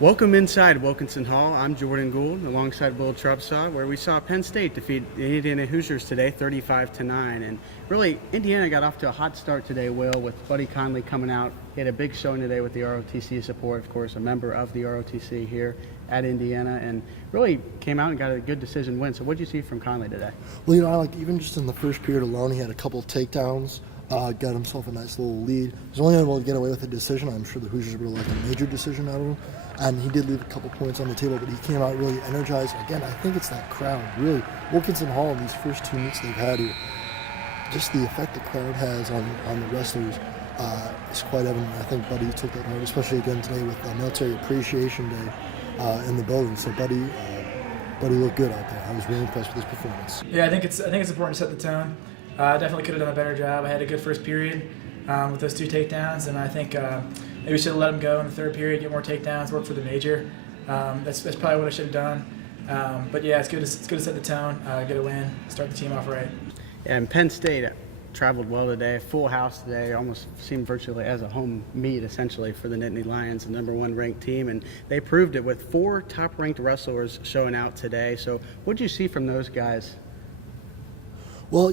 Welcome inside Wilkinson Hall. I'm Jordan Gould alongside Will Trubshaw, where we saw Penn State defeat the Indiana Hoosiers today 35-9. And really, Indiana got off to a hot start today, Will, with Buddy Conley coming out. He had a big showing today with the ROTC support, of course, a member of the ROTC here at Indiana, and really came out and got a good decision win. So what did you see from Conley today? Well, I like even just in the first period alone, he had a couple takedowns. Got himself a nice little lead. He was only able to get away with a decision. I'm sure the Hoosiers would have liked a major decision out of him. And he did leave a couple points on the table, but he came out really energized. Again, I think it's that crowd. Really, Wilkinson Hall in these first 2 weeks they've had here, just the effect the crowd has on the wrestlers is quite evident. I think Buddy took that note, especially again today with Military Appreciation Day in the building. So Buddy looked good out there. I was really impressed with his performance. Yeah, I think it's important to set the tone. I definitely could have done a better job. I had a good first period with those 2 takedowns, and I think maybe we should have let him go in the third period, get more takedowns, work for the major. That's probably what I should have done. But yeah, it's good to set the tone, get a win, start the team off right. And Penn State traveled well today, full house today, almost seemed virtually as a home meet essentially for the Nittany Lions, the #1 ranked team, and they proved it with 4 top-ranked wrestlers showing out today. So what did you see from those guys? Well,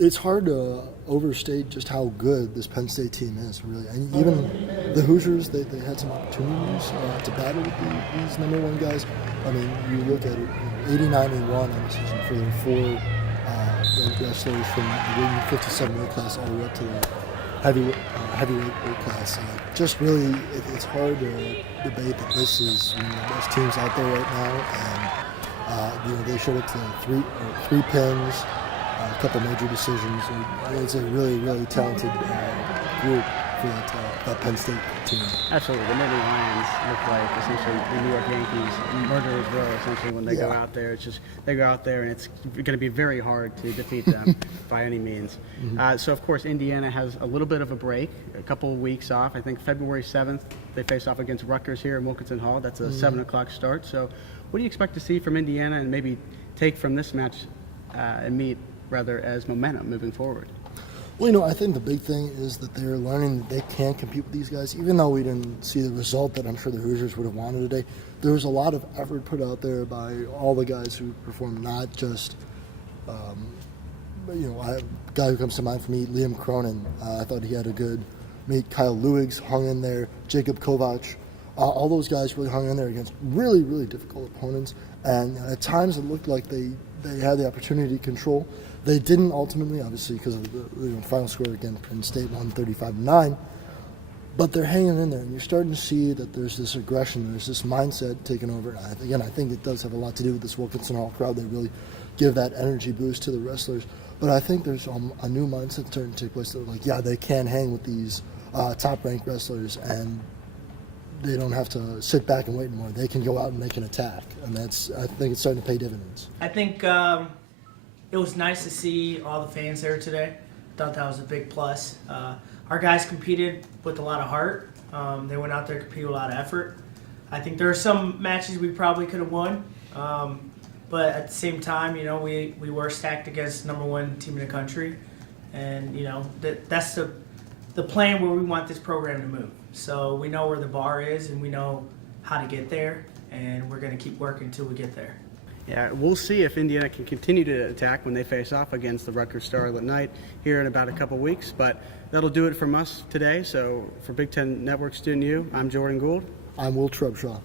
it's hard to overstate just how good this Penn State team is, really. And even the Hoosiers, they had some opportunities to battle with these #1 guys. I mean, you look at it, 89-1 on the season for the 4 ranked wrestlers from the 57 weight class all the way up to the heavyweight weight class. Just really, it's hard to debate that this is one of the best teams out there right now. And they showed it to 3 pins. A couple major decisions. It's a really, really talented group for that Penn State team. Absolutely. The Nittany Lions look like essentially the New York Yankees, murderers row essentially when they go out there. It's just they go out there and it's going to be very hard to defeat them by any means. Mm-hmm. So, of course, Indiana has a little bit of a break, a couple of weeks off. I think February 7th they face off against Rutgers here in Wilkinson Hall. That's a 7 o'clock start. So what do you expect to see from Indiana and maybe take from this match and meet rather as momentum moving forward? Well, I think the big thing is that they're learning that they can compete with these guys. Even though we didn't see the result that I'm sure the Hoosiers would have wanted today, there was a lot of effort put out there by all the guys who performed, not just, a guy who comes to mind for me, Liam Cronin. I thought he had a good meet. Kyle Lewigs hung in there, Jacob Kovac. All those guys really hung in there against really, really difficult opponents. And at times it looked like they had the opportunity to control. They didn't ultimately, obviously, because of the final score again, Penn State won 35-9. But they're hanging in there, and you're starting to see that there's this aggression, there's this mindset taking over. Again, I think it does have a lot to do with this Wilkinson Hall crowd. They really give that energy boost to the wrestlers. But I think there's a new mindset starting to take place. They're like, yeah, they can hang with these top-ranked wrestlers, and they don't have to sit back and wait anymore. They can go out and they can attack, and I think it's starting to pay dividends. I think it was nice to see all the fans there today. Thought that was a big plus. Our guys competed with a lot of heart. They went out there to compete with a lot of effort. I think there are some matches we probably could have won, but at the same time, we were stacked against #1 team in the country, and that's the plan where we want this program to move. So we know where the bar is, and we know how to get there, and we're going to keep working until we get there. Yeah, we'll see if Indiana can continue to attack when they face off against the Rutgers Starlit Knight here in about a couple weeks. But that'll do it from us today. So for Big Ten Network Student U, I'm Jordan Gould. I'm Will Trubshaw.